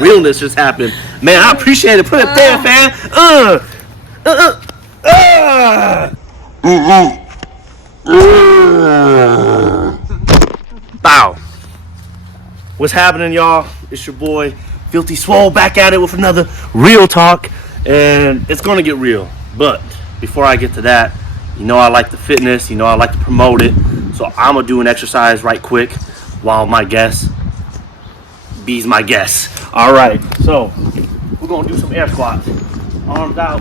realness just happened. Man, I appreciate it. Put it there, fam. Bow. What's happening, y'all? It's your boy, Filthy Swole, back at it with another Real Talk. And it's going to get real. But before I get to that, you know I like the fitness. You know I like to promote it. So I'm going to do an exercise right quick while my guest bees my guest. All right. So we're going to do some air squats. Arms out.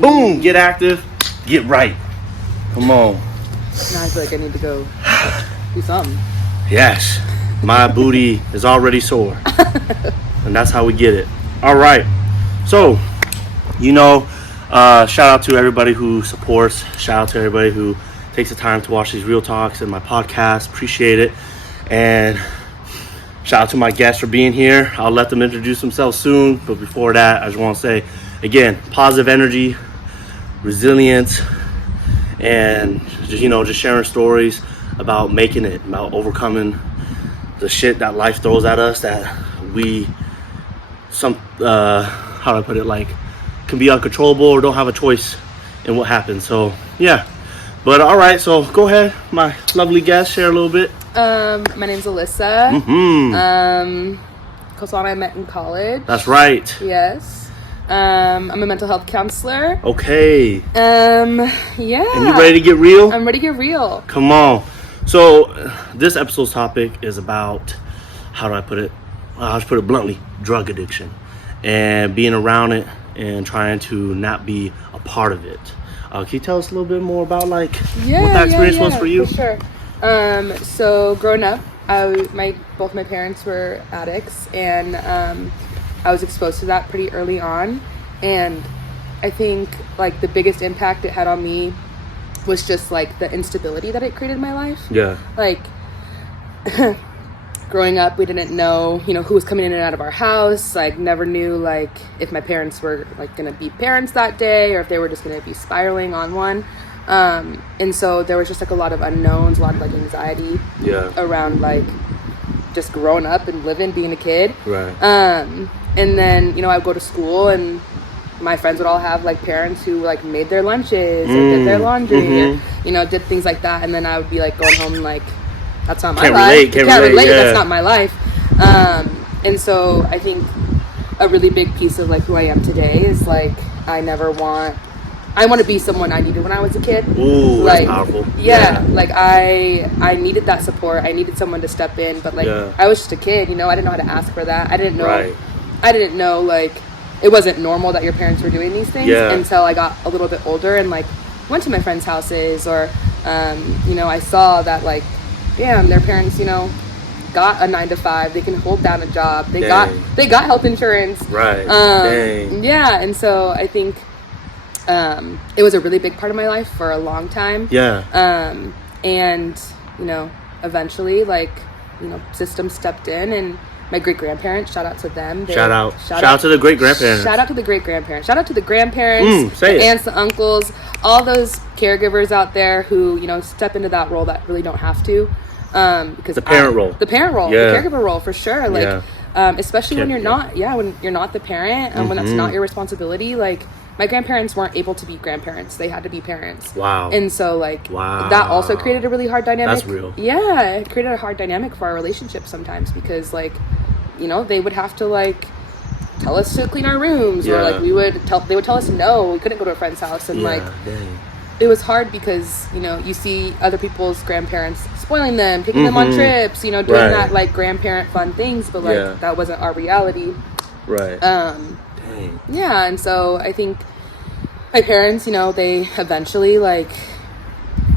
Boom. Get active. Get right. Come on. Now I feel like I need to go do something. Yes. My booty is already sore. And that's how we get it. All right. So, you know, shout out to everybody who supports. Shout out to everybody who takes the time to watch these Real Talks and my podcast. Appreciate it. And shout out to my guests for being here. I'll let them introduce themselves soon. But before that, I just want to say, again, positive energy, resilience, and just sharing stories about making it, about overcoming the shit that life throws at us that we how do I put it, like, can be uncontrollable or don't have a choice in what happens. So yeah, but all right, so go ahead, my lovely guest, share a little bit. My name's Alyssa. Kosa and I met in college. That's right. Yes. I'm a mental health counselor. Okay. Yeah. And you ready to get real? I'm ready to get real. Come on. So this episode's topic is about, how do I put it? I'll just put it bluntly, drug addiction and being around it and trying to not be a part of it. Can you tell us a little bit more about what that experience was for you? For sure. So growing up, both my parents were addicts, and I was exposed to that pretty early on. And I think like the biggest impact it had on me was just like the instability that it created in my life. Yeah. Like growing up, we didn't know, who was coming in and out of our house. Like never knew like if my parents were like going to be parents that day or if they were just going to be spiraling on one. And so there was just like a lot of unknowns, a lot of like anxiety around like just growing up and being a kid. Right. And then, I'd go to school and my friends would all have like parents who like made their lunches or did their laundry or, did things like that. And then I would be like going home and like, that's not my life. Can't relate. Yeah. That's not my life. And so I think a really big piece of like who I am today is like, I want to be someone I needed when I was a kid. Ooh, like, that's powerful. Yeah, like I needed that support. I needed someone to step in, but like I was just a kid, I didn't know how to ask for that. I didn't know like it wasn't normal that your parents were doing these things until I got a little bit older and like went to my friends' houses or I saw that like, damn, their parents, got a 9-to-5. They can hold down a job. They got health insurance. Right. Dang. Yeah, and so I think it was a really big part of my life for a long time. Yeah. And eventually like systems stepped in, and my great-grandparents, shout out to them. Shout out to the great-grandparents. Shout out to the great-grandparents. Shout out to the grandparents, the aunts, the uncles, all those caregivers out there who step into that role that really don't have to. Because the parent role, the caregiver role, for sure. Like especially when you're not the parent, and when that's not your responsibility. Like my grandparents weren't able to be grandparents; they had to be parents. Wow. And so like that also created a really hard dynamic. That's real. Yeah, it created a hard dynamic for our relationship sometimes because like they would have to like tell us to clean our rooms or like they would tell us no, we couldn't go to a friend's house, and it was hard because you see other people's grandparents spoiling them, taking them on trips, doing that like grandparent fun things, but like that wasn't our reality. Right. Yeah, and so I think my parents, they eventually like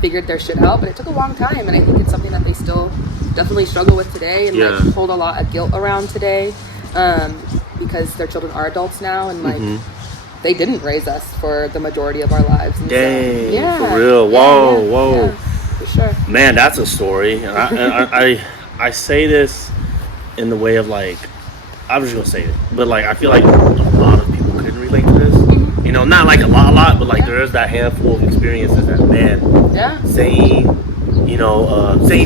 figured their shit out, but it took a long time, and I think it's something that they still definitely struggle with today and like hold a lot of guilt around today, because their children are adults now, and like they didn't raise us for the majority of our lives. And dang, so, for real. Whoa. Yeah, for sure. Man, that's a story. And I say this in the way of like, I'm just gonna say it, but like I feel like a lot of people couldn't relate to this. not like a lot, but like there is that handful of experiences that, man, same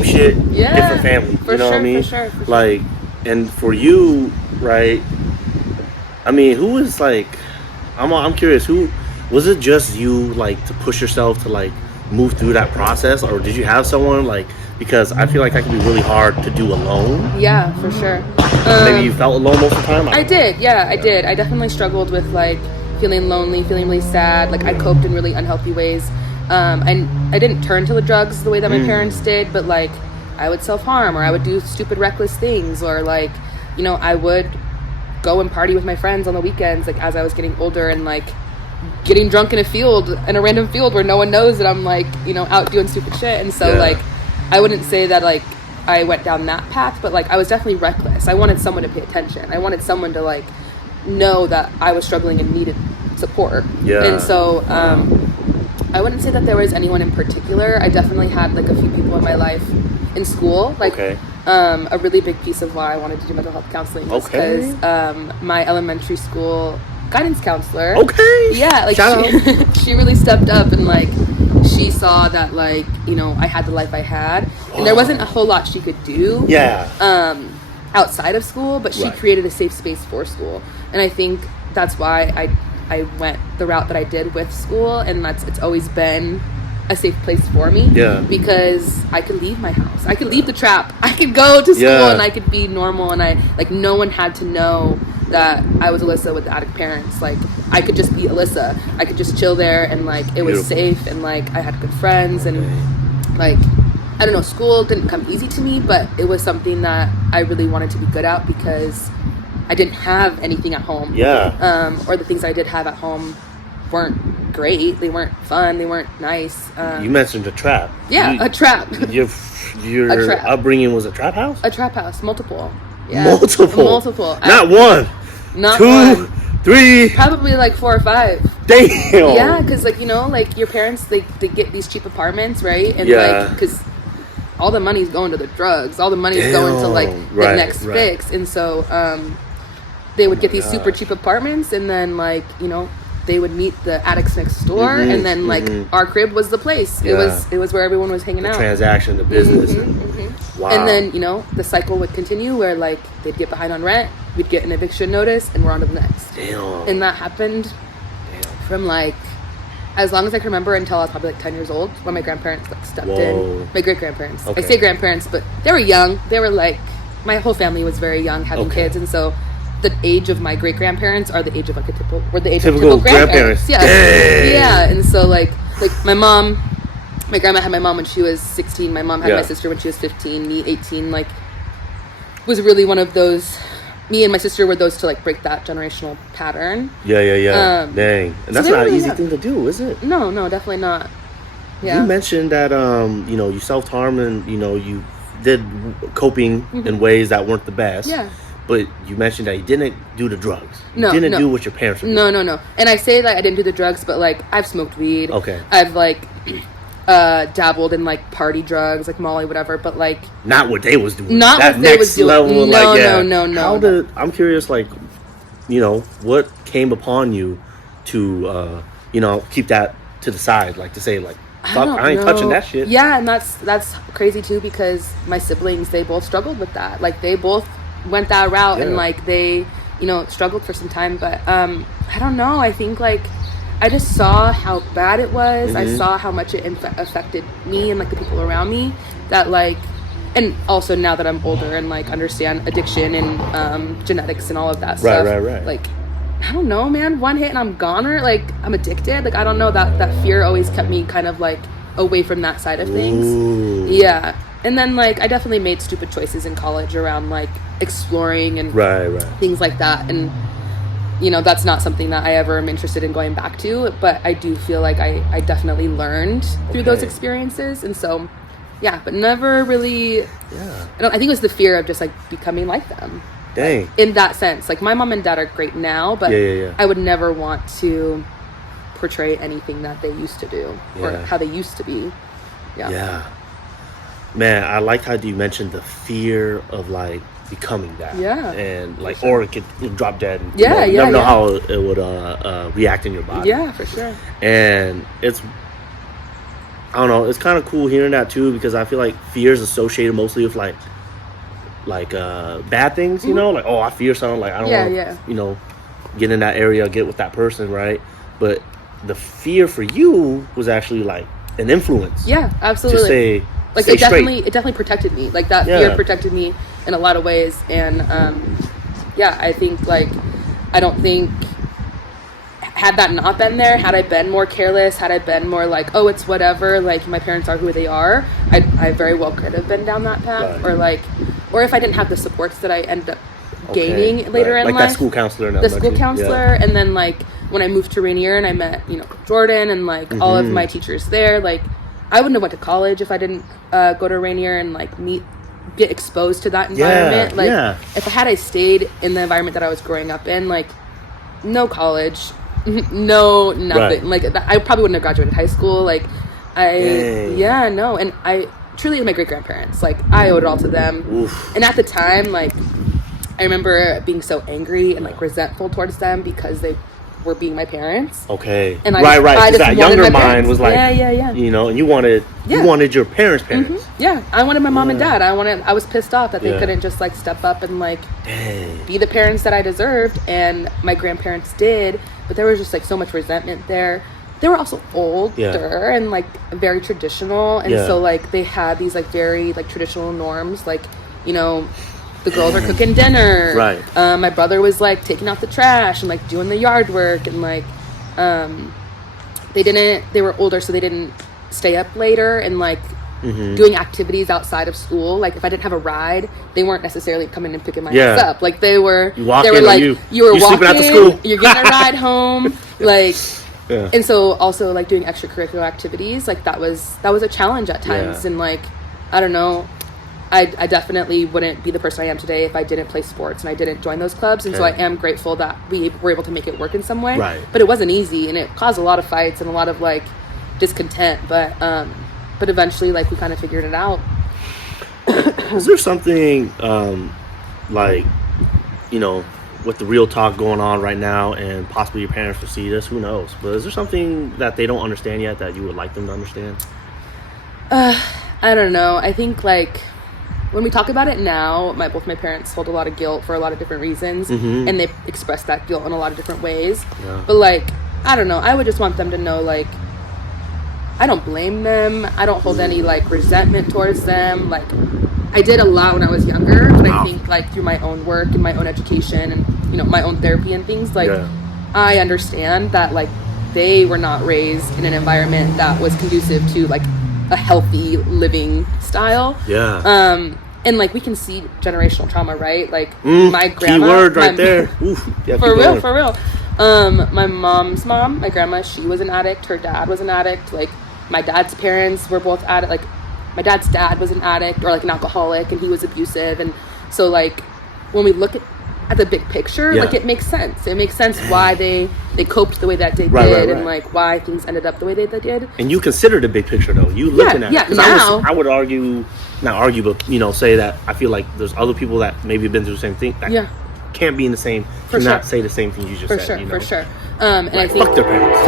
shit, different family. For what I mean? For sure. Like, and for you, right? I mean, who is like, I'm curious, who was it? Just you, like, to push yourself to like move through that process, or did you have someone like? Because I feel like that can be really hard to do alone. Yeah, for sure. Maybe you felt alone most of the time? I did. I did. I definitely struggled with, like, feeling lonely, feeling really sad. Like, I coped in really unhealthy ways. And I didn't turn to the drugs the way that my parents did, but, like, I would self-harm, or I would do stupid, reckless things, or, like, I would go and party with my friends on the weekends, like, as I was getting older, and, like, getting drunk in a random field where no one knows that I'm, like, out doing stupid shit. And so, like, I wouldn't say that, like, I went down that path, but, like, I was definitely reckless. I wanted someone to pay attention. I wanted someone to, like, know that I was struggling and needed support. And so I wouldn't say that there was anyone in particular. I definitely had, like, a few people in my life in school. Like, a really big piece of why I wanted to do mental health counseling was because my elementary school guidance counselor. Like, she really stepped up and, like, she saw that, like, I had the life I had, and there wasn't a whole lot she could do outside of school, but she created a safe space for school. And I think that's why I went the route that I did with school, and it's always been a safe place for me, because I could leave my house, I could leave the trap, I could go to school, and I could be normal, and no one had to know that I was Alyssa with the addict parents. Like, I could just be Alyssa. I could just chill there, and, like, it was safe, and, like, I had good friends, and, like, I don't know, school didn't come easy to me, but it was something that I really wanted to be good at because I didn't have anything at home. Or the things I did have at home weren't great. They weren't fun. They weren't nice. You mentioned a trap. A trap. Your upbringing was a trap house? A trap house. Multiple. Multiple. Not one. Not two, one. 3. Probably like 4 or 5. Damn. Yeah, because, like, like, your parents, they get these cheap apartments, right? And like, because all the money's going to the drugs. All the money's going to, like, the next fix. And so they would get these super cheap apartments, and then, like, they would meet the addicts next door, and then, like, our crib was the place. It was where everyone was hanging out. Transaction, the business. Wow. And then, the cycle would continue where, like, they'd get behind on rent, we'd get an eviction notice, and we're on to the next. Damn. And that happened from, like, as long as I can remember until I was probably, like, 10 years old, when my grandparents, like, stepped in. My great-grandparents. I say grandparents, but they were young. They were, like, my whole family was very young, having kids, and so the age of my great-grandparents are the age of, like, typical grandparents. Yeah. And so, like my mom, my grandma had my mom when she was 16. My mom had my sister when she was 15, me 18. Like, was really one of those. Me and my sister were those to, like, break that generational pattern. Dang. And that's not an easy thing to do, is it? No, definitely not. You mentioned that you self-harm, and you did coping in ways that weren't the best. But you mentioned that you didn't do the drugs. You didn't do what your parents were doing. No. And I say that I didn't do the drugs, but, like, I've smoked weed. I've, like, dabbled in, like, party drugs, like Molly, whatever, but, like, not what they was doing. Not that what they was doing. Level, No. I'm curious, like, what came upon you to, keep that to the side, like, to say, like, fuck, I ain't touching that shit. Yeah, and that's crazy too, because my siblings, they both struggled with that. Like, they both went that route, and, like, they struggled for some time, but I don't know, I think, like, I just saw how bad it was. I saw how much it affected me and, like, the people around me, that, like, and also now that I'm older and, like, understand addiction and genetics and all of that stuff, like, I don't know, man, one hit and I'm gone, or, like, I'm addicted. Like, I don't know, that fear always kept me kind of, like, away from that side of things. And then, like, I definitely made stupid choices in college around, like, exploring and things like that. And, that's not something that I ever am interested in going back to. But I do feel like I definitely learned through those experiences. And so, but never really... I think it was the fear of just, like, becoming like them. Dang. In that sense. Like, my mom and dad are great now, but I would never want to portray anything that they used to do or how they used to be. Man, I liked how you mentioned the fear of, like, becoming that. Yeah. And like, or it could drop dead. And, yeah, you never know how it would react in your body. Yeah, for sure. And it's, I don't know, it's kind of cool hearing that too, because I feel like fear is associated mostly with like bad things, you know, like, oh, I fear something, like I don't want to, you know, get in that area, get with that person, right? But the fear for you was actually like an influence. Yeah, absolutely. To say, like it definitely protected me. Like that fear protected me in a lot of ways. And I think like, I don't think, had that not been there, had I been more careless, had I been more like, oh, it's whatever, like my parents are who they are, I very well could have been down that path. Right. Or if I didn't have the supports that I ended up gaining later in life. Like that school counselor. And then like when I moved to Rainier and I met, you know, Jordan and like all of my teachers there, like I wouldn't have went to college if I didn't go to Rainier and like get exposed to that environment. If I stayed in the environment that I was growing up in, like no college, no nothing. Like I probably wouldn't have graduated high school. Like and I truly my great grandparents, like I owed it all to them. Oof. And at the time, like I remember being so angry and like resentful towards them because they were being my parents. Okay. And I just that younger mind was like, you know, and you wanted your parents. Yeah, I wanted my mom and dad. I was pissed off that they couldn't just like step up and like be the parents that I deserved, and my grandparents did, but there was just like so much resentment there. They were also older and like very traditional, and so like they had these like very like traditional norms, like, you know, the girls are cooking dinner. Right. My brother was like taking out the trash and like doing the yard work, and like they were older, so they didn't stay up later and like doing activities outside of school. Like if I didn't have a ride, they weren't necessarily coming and picking my ass up. Like they were like you were walking at the school. You're getting a ride home. Like and so also like doing extracurricular activities, like that was a challenge at times. And like I don't know, I definitely wouldn't be the person I am today if I didn't play sports and I didn't join those clubs. And so I am grateful that we were able to make it work in some way. Right. But it wasn't easy, and it caused a lot of fights and a lot of like discontent. But eventually, like we kind of figured it out. Is there something like, you know, with the real talk going on right now, and possibly your parents will see this? Who knows? But is there something that they don't understand yet that you would like them to understand? I don't know. I think like, when we talk about it now, both my parents hold a lot of guilt for a lot of different reasons, and they express that guilt in a lot of different ways. Yeah. But like, I don't know, I would just want them to know, like, I don't blame them. I don't hold any like resentment towards them. Like, I did a lot when I was younger, but I think like through my own work and my own education and, you know, my own therapy and things, like I understand that like they were not raised in an environment that was conducive to like a healthy living style. And like we can see generational trauma, right? Like my grandma, keyword right there. Oof. For real. My mom's mom, my grandma, she was an addict. Her dad was an addict. Like my dad's parents were both addict. Like my dad's dad was an addict or like an alcoholic, and he was abusive. And so like when we look at the big picture, like it makes sense. It makes sense why they coped the way that they did, and like why things ended up the way they did. And you consider the big picture though. You looking at it. Now I would argue, not argue, but you know, say that I feel like there's other people that maybe have been through the same thing that can't be in the same, cannot say the same thing you just said. You know? For sure. And like, I think fuck their parents.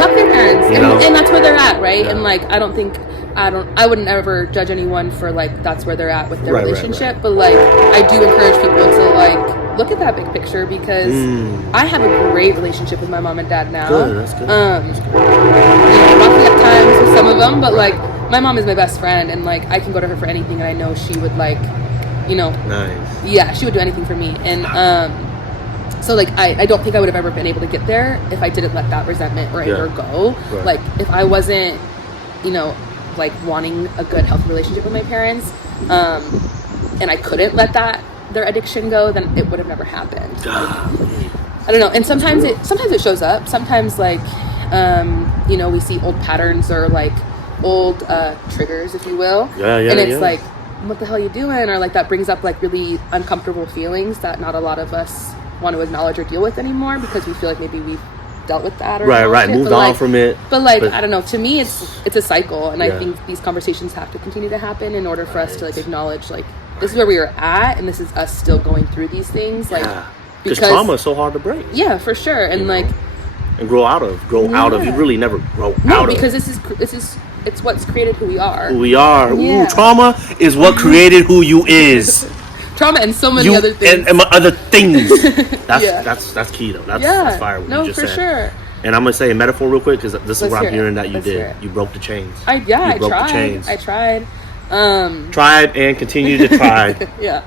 And that's where they're at, right? And like I wouldn't ever judge anyone for like that's where they're at with their relationship. But like I do encourage people to like look at that big picture, because I have a great relationship with my mom and dad now. Good, that's good. Rocky at times with some of them, but like my mom is my best friend, and like I can go to her for anything, and I know she would like, you know, she would do anything for me. And so like I don't think I would have ever been able to get there if I didn't let that resentment or anger go. Like if I wasn't, you know, like wanting a good healthy relationship with my parents, and I couldn't let their addiction go, then it would have never happened. I don't know. And sometimes it shows up. Sometimes like you know, we see old patterns or like old triggers, if you will. And it's like, what the hell are you doing? Or like that brings up like really uncomfortable feelings that not a lot of us want to acknowledge or deal with anymore, because we feel like maybe we've dealt with that or moved on from it. But like I don't know, to me it's a cycle, and I think these conversations have to continue to happen in order for us to like acknowledge like this is where we are at, and this is us still going through these things. Like, because trauma is so hard to break. Yeah, for sure. And like, and grow out of. You really never grow out of. Because this is it's what's created who we are. Ooh, trauma is what created who you is. Trauma and so many other things. And other things. That's key though. That's fire. What you just said. Sure. And I'm gonna say a metaphor real quick, because this is what I'm hearing that you did. You broke the chains. I tried. The chains. I tried. Tried and continue to try. Yeah.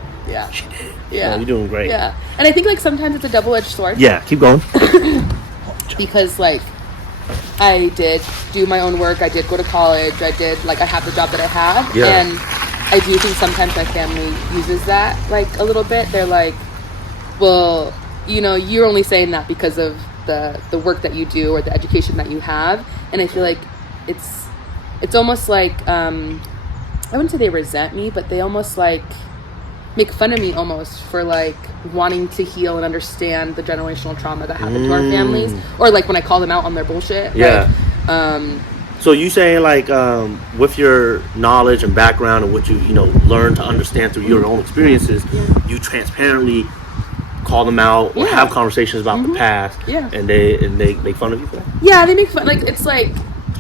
She did. Yeah. You're doing great. Yeah. And I think like sometimes it's a double-edged sword. Yeah. Keep going. Because like I did do my own work. I did go to college. I have the job that I have. Yeah. And I do think sometimes my family uses that like a little bit. They're like, well, you're only saying that because of the work that you do or the education that you have. And I feel like it's almost like I wouldn't say they resent me, but they almost like make fun of me almost for like wanting to heal and understand the generational trauma that happened to our families, or like when I call them out on their bullshit. So you saying like with your knowledge and background and what you learned to understand through your own experiences, you transparently call them out or have conversations about the past, and they make fun of you for that? Yeah, they make fun. Like, it's like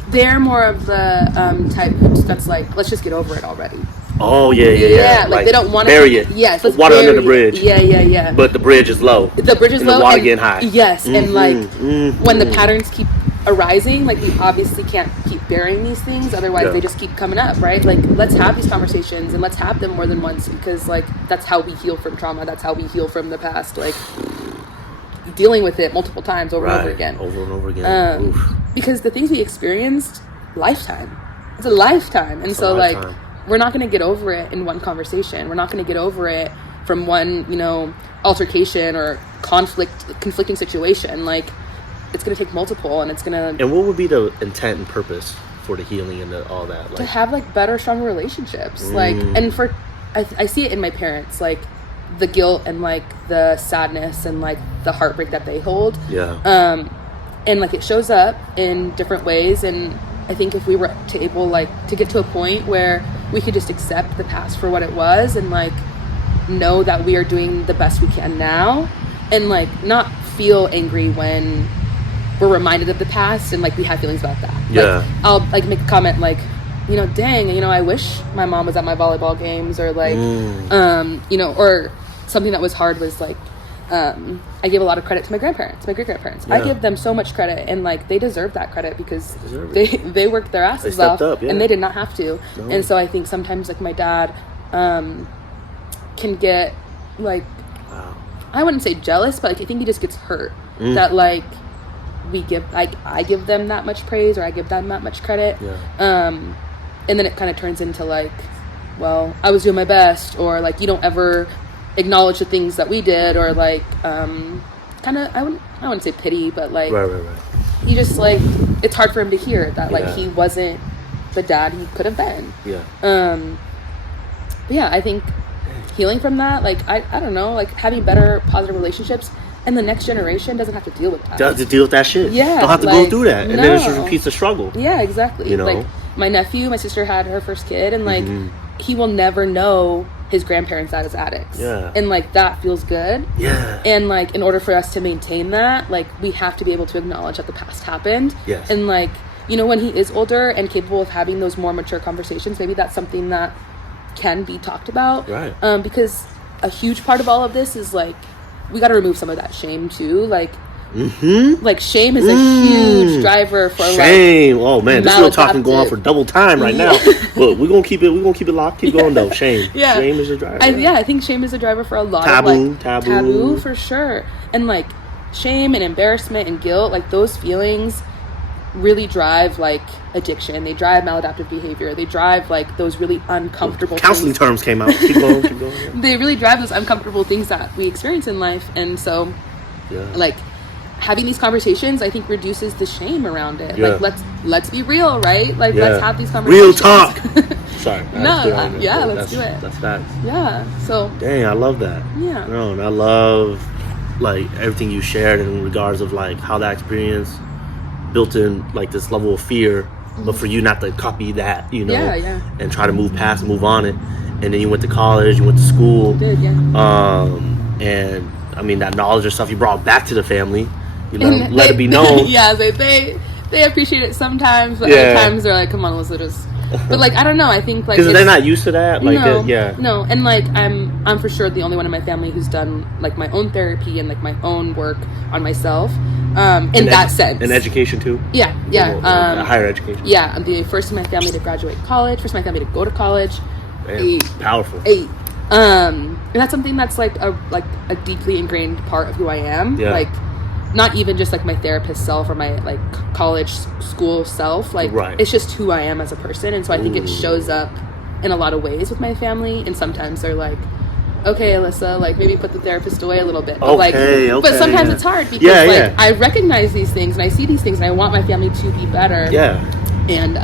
they're more of the type that's like, let's just get over it already. Oh yeah. Like they don't want to bury it. Yes, let's water bury under the bridge. Yeah. But the bridge is low. The bridge is low. The water getting high. Yes, and like when the patterns keep arising, like we obviously can't keep burying these things, otherwise they just keep coming up, right? Like, let's have these conversations and let's have them more than once, because like that's how we heal from trauma. That's how we heal from the past, like dealing with it multiple times over and over again. Because the things we experienced, it's a lifetime. And so like we're not going to get over it in one conversation. We're not going to get over it from one altercation or conflicting situation. Like, it's going to take multiple, and it's going to... And what would be the intent and purpose for the healing and all that? Like, to have, like, better, stronger relationships. Like, and I see it in my parents, like, the guilt and, like, the sadness and, like, the heartbreak that they hold. Yeah. And, like, it shows up in different ways, and I think if we were to get to a point where we could just accept the past for what it was and, like, know that we are doing the best we can now, and, like, not feel angry when we're reminded of the past and like we have feelings about that. Yeah. Like, I'll like make a comment like, dang, I wish my mom was at my volleyball games, or like, or something that was hard was like, I give a lot of credit to my grandparents, my great grandparents. I give them so much credit, and like they deserve that credit because they worked their asses off and they did not have to. No. And so I think sometimes like my dad can get like, I wouldn't say jealous, but like I think he just gets hurt that like I give them that much praise, or I give them that much credit. And then it kind of turns into like, well, I was doing my best, or like you don't ever acknowledge the things that we did, or like kind of I wouldn't say pity, but like he just like, it's hard for him to hear that like he wasn't the dad he could have been. But yeah, I think healing from that, like I don't know, like having better positive relationships, and the next generation doesn't have to deal with that. Doesn't have to deal with that shit. Yeah. Don't have to go through that. And then it just repeats the struggle. Yeah, exactly. Like my sister had her first kid, and like he will never know his grandparents as addicts. Yeah. And like that feels good. Yeah. And like in order for us to maintain that, like we have to be able to acknowledge that the past happened. Yes. And like, when he is older and capable of having those more mature conversations, maybe that's something that can be talked about. Right. Because a huge part of all of this is like, we got to remove some of that shame too. Like, like shame is a huge driver for shame. Like, oh man, this real talking going on for double time right now. But we're gonna keep it locked. Keep going though. Shame. Yeah. Shame is a driver. I think shame is a driver for a lot of like taboo for sure. And like shame and embarrassment and guilt, like those feelings really drive like addiction. They drive maladaptive behavior. They drive like those really uncomfortable counseling terms came out. Keep going. Yeah. They really drive those uncomfortable things that we experience in life. And so like having these conversations, I think, reduces the shame around it. Like let's be real, right? Like let's have these conversations. Real talk. Sorry. Let's do it. That's facts. Yeah. So dang, I love that. Yeah. No, and I love like everything you shared in regards of like how that experience built in like this level of fear, but for you not to copy that, and try to move past and move on it. and then you went to college, you went to school. I did, yeah. And I mean, that knowledge and stuff you brought back to the family. You know, let it be known. Yeah, they appreciate it sometimes, but other times they're like, come on, Alyssa, just. But like, I don't know. I think like because they're not used to that. Like, no, and like I'm for sure the only one in my family who's done like my own therapy and like my own work on myself. In that sense, and education too. Yeah. Higher education. Yeah, I'm the first in my family to graduate college. First in my family to go to college. Damn, powerful. 8. And that's something that's like a deeply ingrained part of who I am. Yeah. Like, not even just like my therapist self or my like college school self. Like, it's just who I am as a person. And so I think it shows up in a lot of ways with my family. And sometimes they're like, okay, Alyssa, like maybe put the therapist away a little bit. But but sometimes it's hard because I recognize these things and I see these things and I want my family to be better. Yeah. And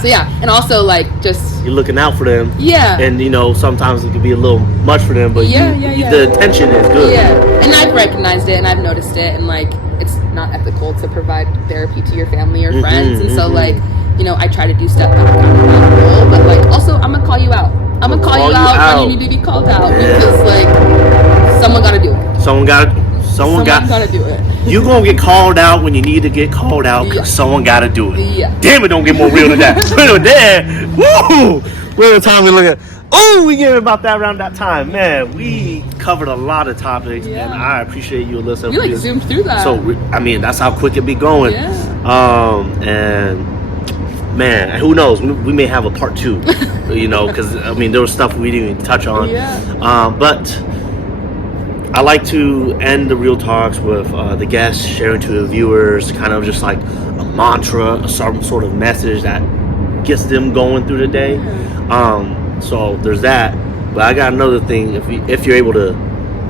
so and also like just you're looking out for them. Yeah. And you know, sometimes it can be a little much for them, but the attention is good. Yeah. And I've recognized it and I've noticed it, and like it's not ethical to provide therapy to your family or friends. And so like, you know, I try to do stuff that I'm out of that role, but like also I'm gonna call you out. I'm gonna call you out when you need to be called out because like someone gotta do it. Someone gotta do it. You gonna get called out when you need to get called out because someone gotta do it. Yeah. Damn it, don't get more real than that. Woo! What time we look at? Oh, we gave about that around that time. Man, we covered a lot of topics, and I appreciate you, Alyssa. We like zoomed through that. So I mean, that's how quick it be going. Yeah. And man, who knows? We may have a part 2. You know, because I mean, there was stuff we didn't even touch on. Yeah. But I like to end the Real Talks with the guests sharing to the viewers kind of just like a mantra, some sort of message that gets them going through the day. So there's that. But I got another thing. If you're able to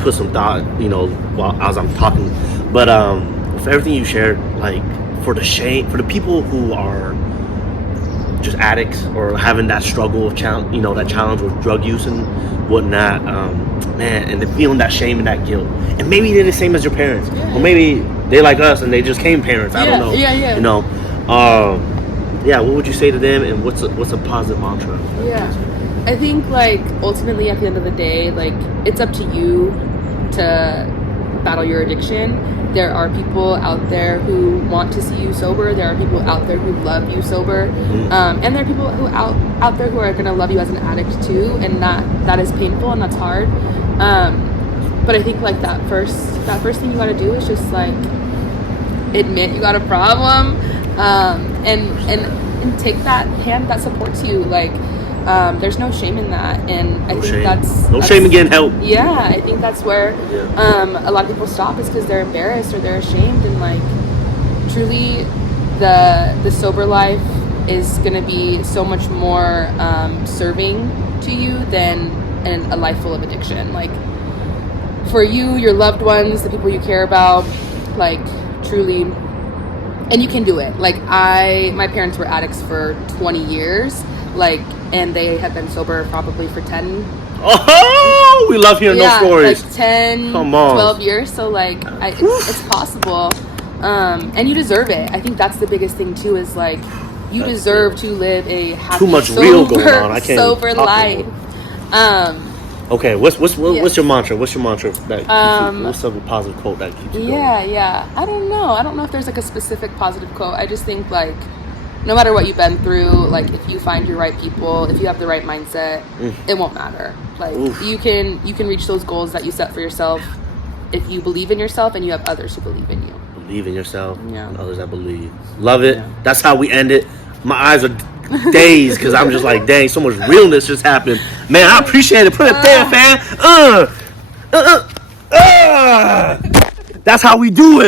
put some thought, you know, while as I'm talking. But for everything you shared, like for the people who are just addicts or having that struggle of that challenge with drug use and whatnot, man, and they're feeling that shame and that guilt, and maybe they're the same as your parents, or maybe they like us and they just came parents. I don't know. You know, what would you say to them, and what's a positive mantra? I think like ultimately at the end of the day, like it's up to you to battle your addiction. There are people out there who want to see you sober. There are people out there who love you sober. And there are people who out there who are going to love you as an addict too. And that is painful and that's hard. But I think like that first thing you got to do is just like admit you got a problem. And take that hand that supports you. Like, there's no shame in that, and I think that's no shame in getting help. Yeah, I think that's where a lot of people stop is because they're embarrassed or they're ashamed, and like truly, the sober life is going to be so much more serving to you than a life full of addiction. Like for you, your loved ones, the people you care about, like truly. And you can do it. Like my parents were addicts for 20 years, like, and they had been sober probably for 10. Oh, we love hearing those stories. Like 10, 12 years. So like, it's possible. And you deserve it. I think that's the biggest thing too, is like, you deserve to live a happy, too much real going on. I can't sober life. Okay, what's your mantra? What's your mantra what's a positive quote that keeps you going? I don't know if there's like a specific positive quote. I just think like no matter what you've been through, like if you find your right people, if you have the right mindset, it won't matter. Like you can reach those goals that you set for yourself if you believe in yourself and you have others who believe in you. Believe in yourself and others that believe. Love it. Yeah. That's how we end it. My eyes are dazed because I'm just like, dang, so much realness just happened. Man, I appreciate it. Put it there, fam. That's how we do it.